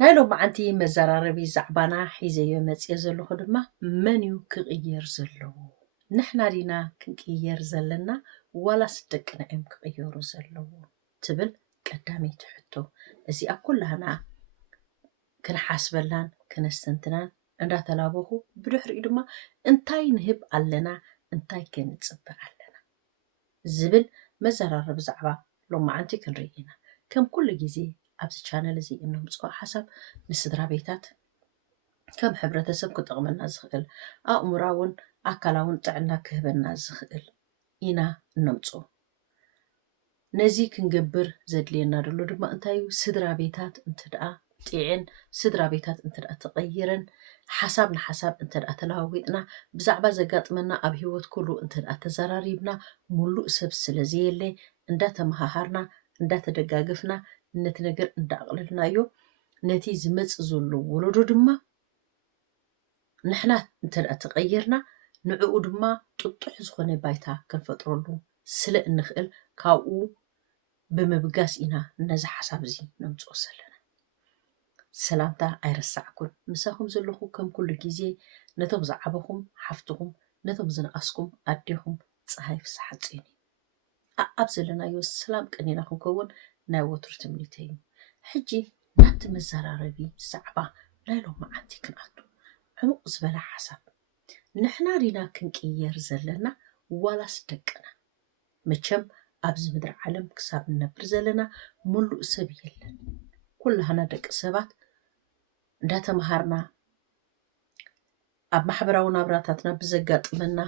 نايلو معنتي مزاراربي زعبانا حيزيو مصي زلو خدما منيو كغير زلو نحنا رينا كغير زلنا ولا صدقنا ام كغيرو زلو تبل قدامي تحتو ازي كلنا كنحاسبلان كنستنتنان اندا تلابوخو بدحري دما انتاي نهب علنا انتاي كنصبع علنا زبل مزارارب زعبا لو معنتي كنرينا كم كل جزي أبز channel زي إنه مسقى حسب نسدرا بيتات كم ሕብረተሰብ ክጠቕመና ዝኽእል ኣእምራውን ኣካላውን ጥዕና ክህበና ዝኽእል ኢና ነምጾ ነዚ ክንገብር ዘድልየና ደሎ ድማ እንታይ ስድራ ቤታት እንትደኣ ጥዕን ስድራ ቤታት እንትደኣ ተቐይረን ሓሳብ ንሓሳብ እንትደኣ ተለዋዊጥና ብዛዕባ ዘጋጥመና ኣብ ሂወት ኩሉ እንትደኣ ተዘራሪብና ሙሉእ ሰብ ስለዘየለ እንዳተመሃሃርና እንዳተደጋገፍና ነቲ ነገር እንዳቕልልናዮ ነቲ ዝመጽ ዘሎ ወለዶ ድማ ንሕና እንተደኣ ተቐይርና ንዕኡ ድማ ጥጡሕ ዝኾነ ባይታ ክንፈጥረሉ ስለ እንኽእል ካብኡ ብምብጋስ ኢና ነዚ ሓሳብ እዚ ነምጽኦ ዘለና ሰላምታ ኣይረሳዕኩን ምሳኹም ዘለኹ ከም ኩሉ ግዜ ነቶም ዝዓበኹም ሓፍትኹም ነቶም ዝነኣስኩም ኣዴኹም ፀሃይ ፍስሓፅኒ ኣብ ዘለናዮ ሰላም ቀኒና ክንከውን ናይ ወትሩ ትምኒተ እዩ ሕጂ ናብቲ መዘራረቢ ዛዕባ ናይ ሎሚ መዓልቲ ክንኣቱ عمق زبالة حسب نحنا رينا كنكير زلنا ولا صدقنا مچم أبز مدر عالم كساب نبر زلنا ملؤ سبيل كل هنا دق سبات داتا مهارنا أب محبراونا براتاتنا بزقات منا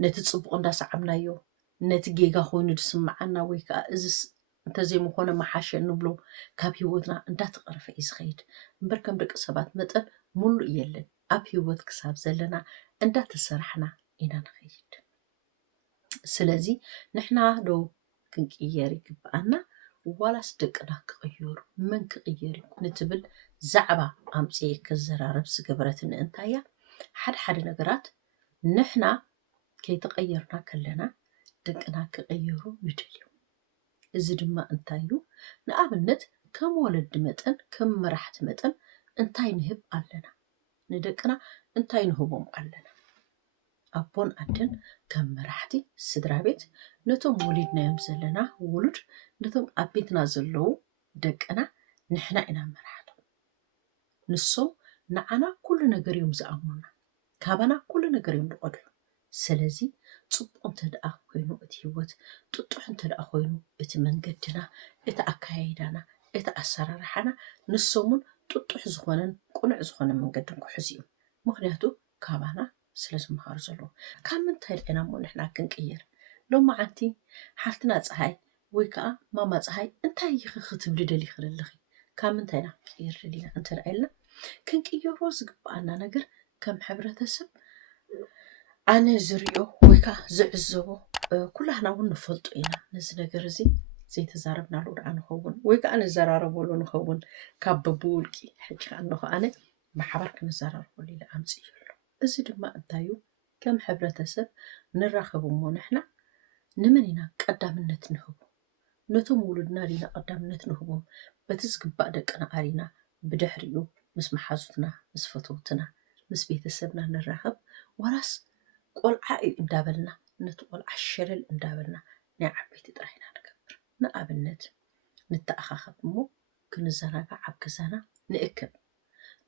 نتتصبق ندا سعبنايو نتجيغا خوينو دسمعنا ويكا إزس انت زي مخونا محاشي نبلو كاب هيوتنا اندات قرفة إزخيد مبركم دق سبات متن ملؤ يلن أب هيوت كساب زلنا اندات السرحنا إنا نخيد سلازي نحنا دو كنكييري كبقانا ولا صدقنا كغيور من كغييري نتبل زعبا أمسي كزرارب سقبرتن انتايا حد نقرات نحنا كي تغيرنا كلنا دقنا كغيورو ندليو إذا دما انتايو نقابلنت كم ولد متن كم مرحت متن انتاي نهب علنا ندقنا انتاي نهبهم علنا أبون أدن كم مرحتي سدرابيت نتوم ولدنا يمزلنا ولد نتوم أبيتنا زلو دقنا نحنا إنا مرحتو نصو نعنا كل نجر يوم زعمونا كابنا كل نجر يوم نقدر سلازي صبح تدأ خوينو اتيوت تطح تدأ خوينو اتمنجدنا اتأكايدنا اتأسررحنا نصومن تطح زخونن قنع زخونن منجدن كحزيو مخنياتو كابنا سلازم مهار زلو كامن تاير انا مو نحنا كنقير لو معانتي حفتنا صحاي ويكا ماما صحاي انتي يختب لدلي خللخي كامن تاينا كير لينا انت رايلنا كنقيرو زغبانا نجر كم ሕብረተሰብ أنا زريو ويكا زعزبو كلنا ونفلط إنا نز نجر زي تزاربنا لور أنا خون ويكا أنا زرارب ولو نخون كاببولكي حكي عنه أنا بحبرك نزرار ولي لأمسي إذا دما أنتايو كم ሕብረተሰብ نراخبو مو نحنا نمنينا قدامنت نهبو نتوم ولدنا رينا قدامنت نهبو بتزقبا دقنا أرينا بدحريو مس محازتنا مس فتوتنا مس بيتسبنا نراخب وراس قلعة إندابلنا نتقول عشرل إندابلنا نعبيت طرحنا نكبر نقابلنت نتأخخب مو كنزانا عبكزانا نأكب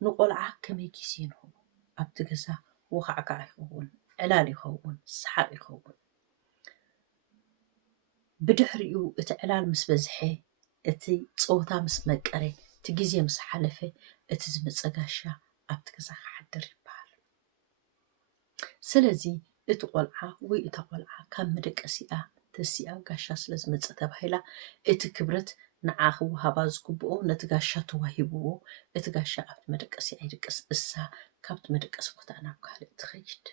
نقلعة كم يكيسينهم أبتجزا وخعكا يخون علالي يخون سحاب يخون بدحريو اتعلال مس بزحي اتي صوتا مس مقري تجيزي مس حلفه اتي زمصغاشا أبتجزا حدر يبال سلازي اتقلعة ويتقلعة كم مدقسيا تسيا غاشا سلازمص تبايلا اتكبرت نعاخ وهابا زكبو نتغاشا توهيبو اتغاشا ابت مدقسي ايدقس اسا كابت مدقس بوتانا قال تخيد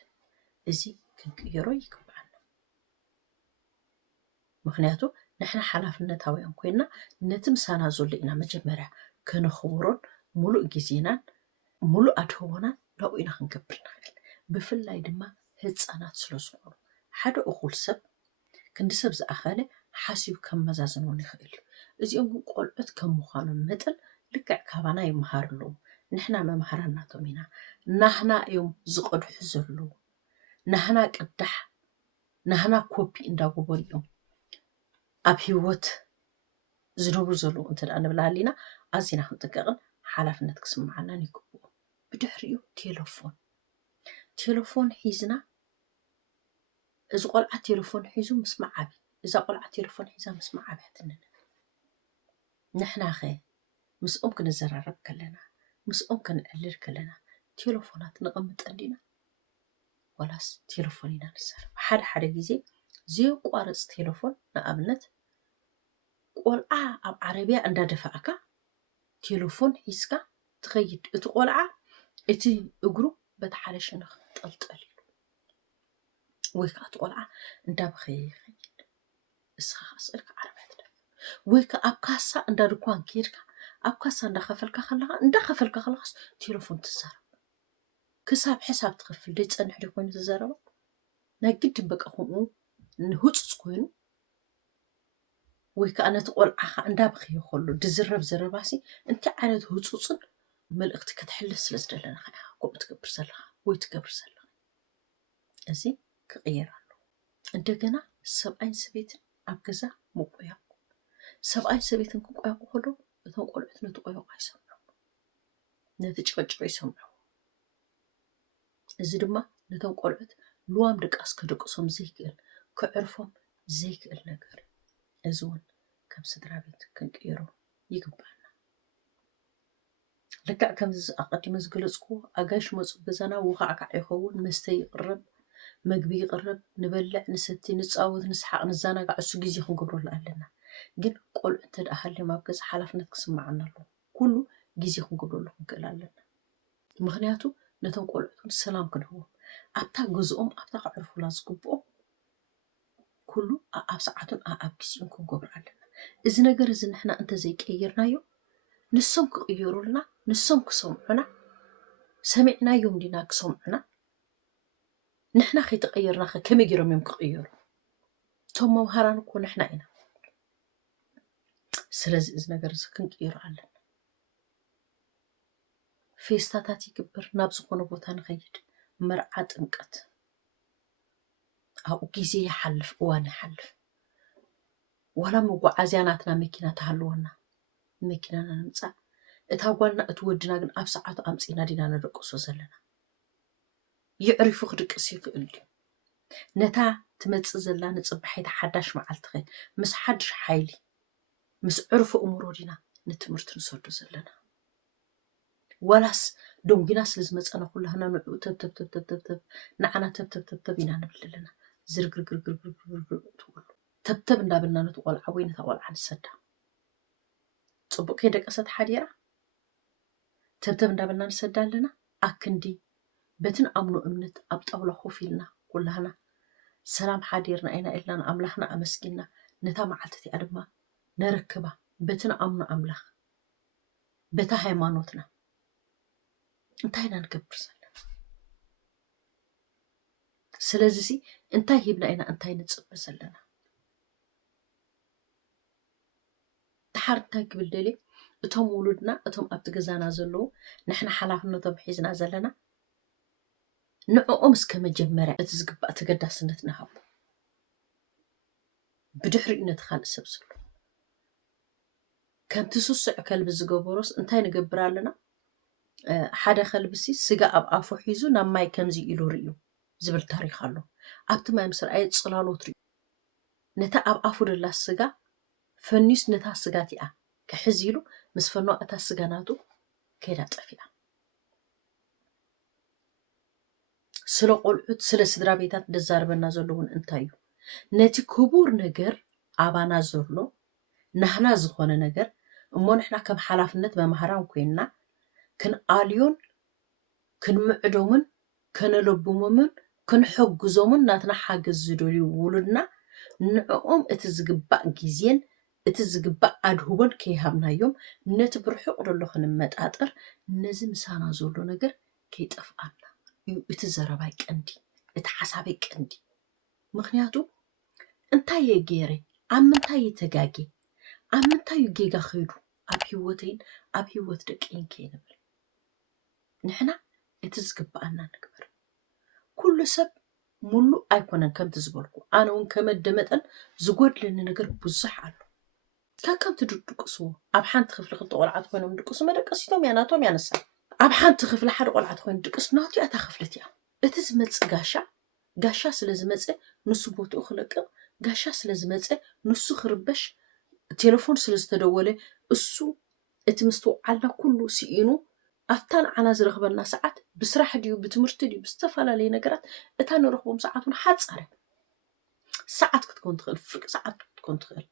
ازي كنقيرو يكبعنا مخنياتو نحنا حلافنتاويان كوينا نتمسانا زولينا مجمريا كنخورون ملؤ جزينا ملؤ ادهونا لو إنا خنكبر نخيل بفلاي دما ህፃናት ስለዝኾኑ ሓደ እኹል ሰብ ክንዲ ሰብ ዝኣኸለ ሓሲብ ከም መዛዘኖን ይኽእል እዩ እዚኦም ቆልዑት ከም ምዃኖም መጠን ልክዕ ካባና ይመሃርሉ ንሕና መምሃራናቶም ኢና ናህና እዮም ዝቀድሑ ዘለዉ ናህና ቅዳሕ ናህና ኮፒ እንዳጎበሩ እዮም ኣብ ሂወት ዝነብሩ ዘለዉ እንተደኣ ንብል ሃሊና ኣዝና ክንጥንቀቕን ሓላፍነት ክስምዓናን ይግብኦ ብድሕሪኡ ቴሌፎን ሒዝና እዚ ቆልዓ ቴሌፎን ሒዙ ምስ መዓቢ እዛ ቆልዓ ቴሌፎን ሒዛ ምስ መዓብያ ትንንብል ንሕና ኸ ምስኦም ክንዘራረብ ከለና ምስኦም ክንዕልል ከለና ቴሌፎናት ንቐምጠን ዲና ወላስ ቴሌፎን ኢና ንዛረብ ሓደ ግዜ ዘይቋረፅ ቴሌፎን ንኣብነት ቆልዓ ኣብ ዓረብያ እንዳደፋእካ ቴሌፎን ሒዝካ ትኸይድ እቲ ቆልዓ እቲ እግሩ በቲ ሓደ ሸነኽ ጠልጠል ኢሉ ወይ ከዓ እቲ ቆልዓ እንዳበኸየ ይኸይድ እስኻ ስእልካ ዓረብያ ትደፍእ ወይ ከዓ ኣብ ካሳ እንዳድኳን ከይድካ ኣብ ካሳ እንዳኸፈልካ ከለኻስ ቴሌፎን ትዛረብ ክሳብ ሕሳብ ትኸፍል ደይፀንሕ ዶ ኮይኑ ትዛረባ ናይ ግድን በቃ ከምኡ ንህፁፅ ኮይኑ ወይ ከዓ ነቲ ቆልዓኻ እንዳበኸየ ከሎ ድዝረብ ዘረባሲ እንታይ ዓይነት ህፁፅን መልእኽቲ ክትሕልፍ ስለ ዝደለና ኢኻ ከምኡ ትገብር ዘለኻ ወይ ትገብር ዘለኻ እዚ ክቕየር ኣለዎ እንደገና ሰብኣይን ሰበይትን ኣብ ገዛ ምቆያቁ ሰብኣይን ሰበይትን ክቆያቁ ከሎ እቶም ቆልዑት ነቲ ቆይቋ ይሰምዑ ነቲ ጭቅጭቅ ይሰምዑ እዚ ድማ ነቶም ቆልዑት ልዋም ድቃስ ከደቅሶም ዘይክእል ክዕርፎም ዘይክእል ነገር እዚ እውን ከም ስድራ ቤት ክንቅይሮ ይግባአና ልክዕ ከምዚ ኣቀዲመ ዝገለፅክዎ ኣጋይሽ መፁ ገዛና ውካዕካዕ ይኸውን መስተ ይቅረብ መግቢ ይቅረብ ንበልዕ ንሰቲ ንፃወት ንስሓቅ ንዘናጋዕ እሱ ግዜ ክንገብረሉ ኣለና ግን ቆልዑ እንተደኣ ሃልዮም ኣብ ገዛ ሓላፍነት ክስምዓና ኣለዎ ኩሉ ግዜ ክንገብረሉ ክንክእል ኣለና ምክንያቱ ነቶም ቆልዑትን ሰላም ክንህቦም ኣብታ ገዝኦም ኣብታ ክዕርፉላ ዝግብኦ ኩሉ ኣብ ሰዓቱን ኣብ ግዜኡን ክንገብር ኣለና እዚ ነገር እዚ ንሕና እንተዘይቀይርናዮ ንሶም ክቅየሩልና ንሶም ክሰምዑና ሰሚዕናዮም ዲና ክሰምዑና ንሕና ከይተቀየርና ከመይ ገይሮም እዮም ክቅየሩ እቶም መምሃራን እኮ ንሕና ኢና ስለዚ እዚ ነገር እዚ ክንቅይሮ ኣለና ፌስታታት ይግበር ናብ ዝኾነ ቦታ ንኸይድ መርዓ ጥምቀት ኣብኡ ግዜ ይሓልፍ እዋን ይሓልፍ ዋላ መጓዓዝያ ናትና መኪና ተሃልወና መኪናና ንምፃእ እታ ጓልና እቲ ወድና ግን ኣብ ሰዓቱ ኣምፂና ዲና ነደቅሶ ዘለና ይዕሪፉ ክድቅስ ይክእል ድዩ ነታ ትመፅእ ዘላ ንፅባሐይቲ ሓዳሽ መዓልቲ ኸ ምስ ሓድሽ ሓይሊ ምስ ዕርፉ እምሮ ዲና ንትምህርቲ ንሰዱ ዘለና ወላስ ደንጊና ስለ ዝመፀና ኩላህና ንዕኡ ተብተብ ንዓና ተብተብ ኢና ንብል ዘለና ዝርግርግርግርግርግር ትብሉ ተብተብ እንዳበልና ነቲ ቆልዓ ወይ ነታ ቆልዓ ንሰዳ ፅቡቅ ከይደቀሰት ሓዲራ ተብተብ እንዳበልና ንሰዳ ኣለና ኣክንዲ በትን ኣምኖ እምነት ኣብ ጣውላ ኮፍ ኢልና ኩላህና ሰላም ሓዲርና ኢና ኢልና ንኣምላኽና ኣመስጊና ነታ መዓልቲ እቲኣ ድማ ነረክባ በትን ኣምኖ ኣምላኽ በታ ሃይማኖትና እንታይ ኢና ንገብር ዘለና ስለዚ እንታይ ሂብና ኢና እንታይ ንፅበ ዘለና ድሓር እንታይ ክብል ደልየ እቶም ውሉድና እቶም ኣብቲ ገዛና ዘለዉ ንሕና ሓላፍነቶም ሒዝና ዘለና ንዕኦም እስከ መጀመርያ እቲ ዝግባእ ተገዳስነት ንሃቡ ብድሕሪኡ ነቲ ካልእ ሰብ ዘሎ ከምቲ ስሱዕ ከልቢ ዝገበሮስ እንታይ ንገብር ኣለና ሓደ ከልብሲ ስጋ ኣብ ኣፉ ሒዙ ናብ ማይ ከምዚ ኢሉ ርእዩ ዝብል ታሪክ ኣሎ ኣብቲ ማይ ምስ ረኣየ ፅላሎት ርእዩ ነታ ኣብ ኣፉ ደላ ስጋ ፈኒስ ነታ ስጋት እያ ክሕዝ ኢሉ ምስ ፈኖ እታ ስጋ ናቱ ከይዳ ጠፊኣ ስለ ቆልዑት ስለ ስድራ ቤታት ደዛርበና ዘሎ እውን እንታይ እዩ ነቲ ክቡር ነገር ኣባና ዘሎ ናህና ዝኾነ ነገር እሞ ንሕና ከም ሓላፍነት መምሃራን ኮይንና ክንኣልዮን ክንምዕዶምን ከነለብሞምን ክንሕግዞምን ናትና ሓገዝ ዝደልዩ ውሉድና ንዕኦም እቲ ዝግባእ ግዜን እቲ ዝግባእ ኣድህቦን ከይሃብናዮም ነቲ ብርሑቕ ደሎ ክንመጣጠር ነዚ ምሳና ዘሎ ነገር ከይጠፍኣና እዩ እቲ ዘረባይ ቀንዲ እቲ ሓሳበይ ቀንዲ ምክንያቱ እንታይ የገይረ ኣብ ምንታይ ተጋጌ ኣብ ምንታይ ጌጋ ኸይዱ ኣብ ሂወተይን ኣብ ሂወት ደቀይን ከይንብል ንሕና እቲ ዝግባአና ንግበር ኩሉ ሰብ ሙሉእ ኣይኮነን ከምቲ ዝበልኩ ኣነ እውን ከመደመጠን ዝጎድለኒ ነገር ብዙሕ ኣሎ ከምቲ ድቅስዎ ኣብ ሓንቲ ክፍሊ ክልተ ቆልዓት ኮይኖም ድቅሱ መደቀሲቶም እያ ናቶም እያ ንሳ ኣብ ሓንቲ ክፍሊ ሓደ ቆልዓት ኮይኑ ድቅስ ናትኡ እታ ክፍልት እያ እቲ ዝመፅእ ጋሻ ስለ ዝመፅእ ንሱ ቦትኡ ክለቅቕ ጋሻ ስለ ዝመፅእ ንሱ ክርበሽ ቴሌፎን ስለ ዝተደወለ እሱ እቲ ምስትውዓልና ኩሉ ሲኢኑ ኣፍታ ንዓና ዝረኽበና ሰዓት ብስራሕ ድዩ ብትምህርቲ ድዩ ብዝተፈላለዩ ነገራት እታ ንረኽቦም ሰዓት እውን ሓፃረ ሰዓት ክትኮን ትኽእል ፍርቂ ሰዓት ክትኮን ትኽእል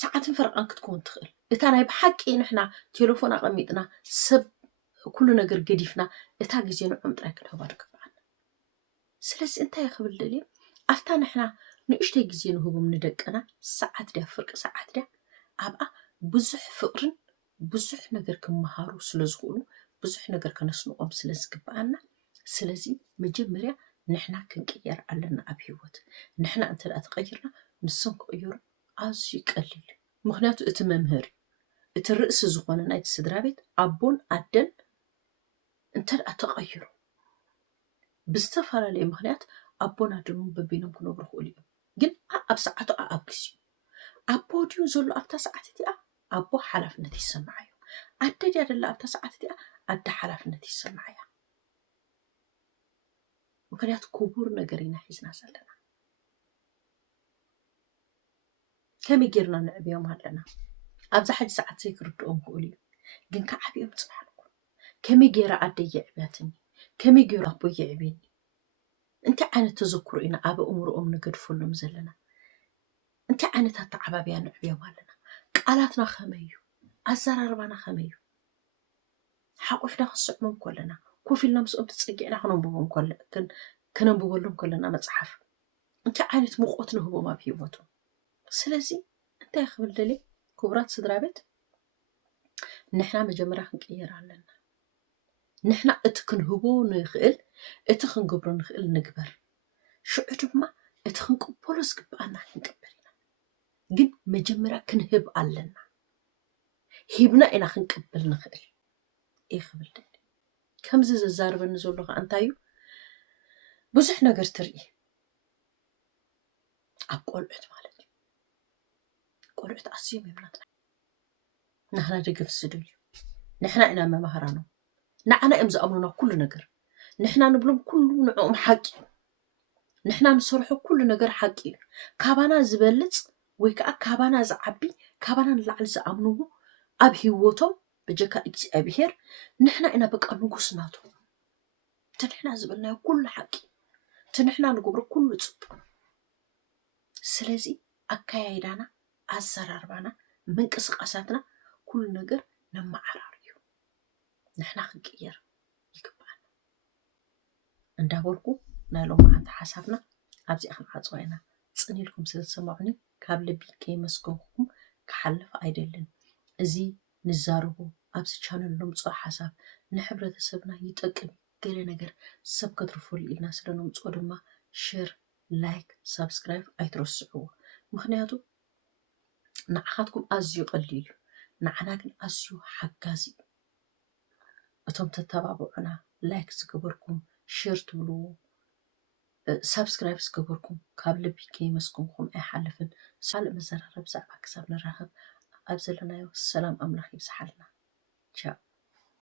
ሰዓትን ፈርቃን ክትኮን ትኽእል እታ ናይ ብሓቂ ንሕና ቴሌፎን ኣቐሚጥና ሰብ ኩሉ ነገር ገዲፍና እታ ግዜ ንዑም ጥራይ ክንህባ ድግባአና ስለዚ እንታይ ክብል ደልየ ኣፍታ ንሕና ንእሽተይ ግዜ ንህቦም ንደቅና ሰዓት ድያ ፍርቂ ሰዓት ድያ ኣብኣ ብዙሕ ፍቅርን ብዙሕ ነገር ክመሃሩ ስለ ዝኽእሉ ብዙሕ ነገር ከነስንቆም ስለ ዝግባአና ስለዚ መጀመርያ ንሕና ክንቅየር ኣለና ኣብ ሂወት ንሕና እንተደኣ ተቐይርና ንሶም ክቕየሩ ኣዝዩ ቀሊል ምክንያቱ እቲ መምህር እቲ ርእሲ ዝኾነ ናይቲ ስድራ ቤት ኣቦን ኣደን እንተደኣ ተቐይሩ ብዝተፈላለየ ምክንያት ኣቦን ኣደን በቢኖም ክነብሩ ክእሉ እዮም ግን ኣብ ሰዓቱ ኣብ ግዜኡ ኣቦ ድዩ ዘሎ ኣብታ ሰዓት እቲኣ ኣቦ ሓላፍነት ይሰማዓዮ ኣደ ድያ ደላ ኣብታ ሰዓት እቲኣ ኣደ ሓላፍነት ይሰማዓያ ምክንያቱ ክቡር ነገር ኢና ሒዝና ዘለና ከመይ ጌርና ንዕብዮም ኣለና ኣብዛ ሓጂ ሰዓት ዘይክርድኦም ክእሉ እዩ ግን ከዓብዮም ፅባሕ ንኩን ከመይ ጌራ ኣደ የዕብያትኒ ከመይ ጌሩ ኣቦ የዕብየኒ እንታይ ዓይነት ተዘክሮ ኢና ኣብ እምሮኦም ንገድፈሎም ዘለና እንታይ ዓይነት ኣተዓባብያ ንዕብዮም ኣለና ቃላትና ከመይ እዩ ኣዘራርባና ከመይ እዩ ሓቁፍና ክንስዕሞም ከለና ኮፍ ኢልና ምስኦም ተፀጊዕና ክነንብበሎም ከለና መፅሓፍ እንታይ ዓይነት ሙቆት ንህቦም ኣብ ሂወቶም ስለዚ እንታይ ክብል ደልየ ክቡራት ስድራ ቤት ንሕና መጀመርያ ክንቅየር ኣለና ንሕና እቲ ክንህቦ ንኽእል እቲ ክንገብሮ ንኽእል ንግበር ሽዑ ድማ እቲ ክንቅበሎ ዝግባአና ክንቅበል ኢና ግን መጀመርያ ክንህብ ኣለና ሂብና ኢና ክንቅበል ንኽእል ክብል ደልየ ከምዚ ዘዛርበኒ ዘሎ ከዓ እንታይ እዩ ብዙሕ ነገር ትርኢ ኣብ ቆልዑት ማለት እዩ ቆልዑት ኣዝዮም እዮም ናትና ደገፍ ዝደልዩ ንሕና ኢና መማህራኖም ንዓና እዮም ዝኣምኑና ኩሉ ነገር ንሕና ንብሎም ኩሉ ንዕኦም ሓቂ እዩ ንሕና ንሰርሖ ኩሉ ነገር ሓቂ እዩ ካባና ዝበልፅ ወይ ከዓ ካባና ዝዓቢ ካባና ንላዕሊ ዝኣምንዎ ኣብ ሂወቶም ብጀካ እግዚኣብሄር ንሕና ኢና በቃ ንጉስ ናቶም እቲ ንሕና ዝበልናዮ ኩሉ ሓቂ እቲ ንሕና ንገብሮ ኩሉ ፅቡቅ ስለዚ ኣካያይዳና ኣዘራርባና ምንቅስቃሳትና ኩሉ ነገር ነመዓራር እዩ ንሕና ክንቅየር ይግባአና እንዳበልኩ ናይ ሎማዓንቲ ሓሳብና ኣብዚኣ ክንዓፅዋ ኢና ፅኒኢልኩም ስለዝሰማዑኒ ካብ ልቢ ከይመስገንኩም ክሓልፍ ኣይደልን እዚ ንዛረቦ ኣብዚ ቻነል ነምፅኦ ሓሳብ ንሕብረተሰብና ይጠቅም ገለ ነገር ሰብ ከትርፈሉ ኢልና ስለነምፅኦ ድማ ሼር ላይክ ሳብስክራይብ ኣይትረስዕዎ ምክንያቱ ንዓኻትኩም ኣዝዩ ቀሊል እዩ ንዓና ግን ኣዝዩ ሓጋዚ እዩ እቶም ተተባብዑና ላይክ ዝገበርኩም ሼር ትብልዎ ሳብስክራይብ ዝገበርኩም ካብ ልቢ ከይመስገንኩም ኣይሓልፍን ካልእ መዘራረብ ብዛዕባ ክሳብ ንራኸብ ኣብ ዘለናዮ ሰላም ኣምላኽ ይብዝሓልና ቻው